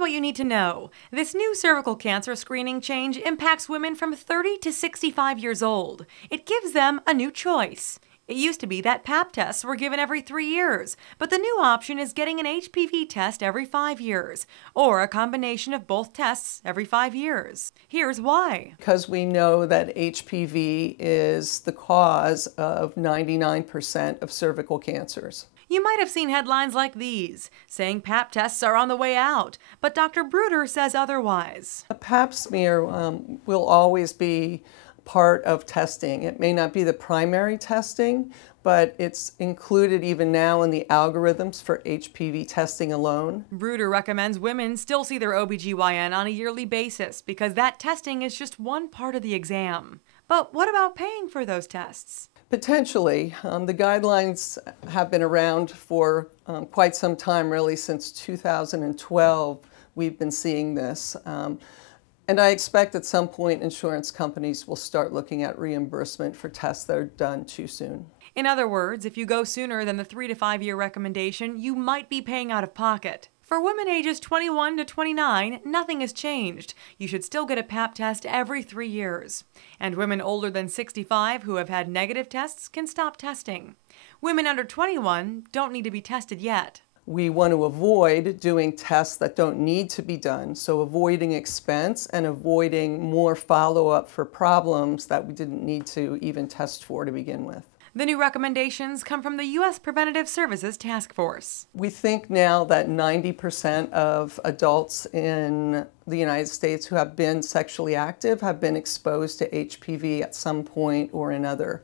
what you need to know. This new cervical cancer screening change impacts women from 30 to 65 years old. It gives them a new choice. It used to be that Pap tests were given every 3 years, but the new option is getting an HPV test every 5 years, or a combination of both tests every 5 years. Here's why. Because we know that HPV is the cause of 99% of cervical cancers. You might have seen headlines like these, saying Pap tests are on the way out, but Dr. Bruder says otherwise. A Pap smear will always be part of testing. It may not be the primary testing, but it's included even now in the algorithms for HPV testing alone. Bruder recommends women still see their OBGYN on a yearly basis because that testing is just one part of the exam. But what about paying for those tests? Potentially. The guidelines have been around for quite some time, really since 2012 we've been seeing this. And I expect at some point insurance companies will start looking at reimbursement for tests that are done too soon. In other words, if you go sooner than the 3 to 5 year recommendation, you might be paying out of pocket. For women ages 21 to 29, nothing has changed. You should still get a Pap test every 3 years. And women older than 65 who have had negative tests can stop testing. Women under 21 don't need to be tested yet. We want to avoid doing tests that don't need to be done, so avoiding expense and avoiding more follow-up for problems that we didn't need to even test for to begin with. The new recommendations come from the U.S. Preventative Services Task Force. We think now that 90% of adults in the United States who have been sexually active have been exposed to HPV at some point or another.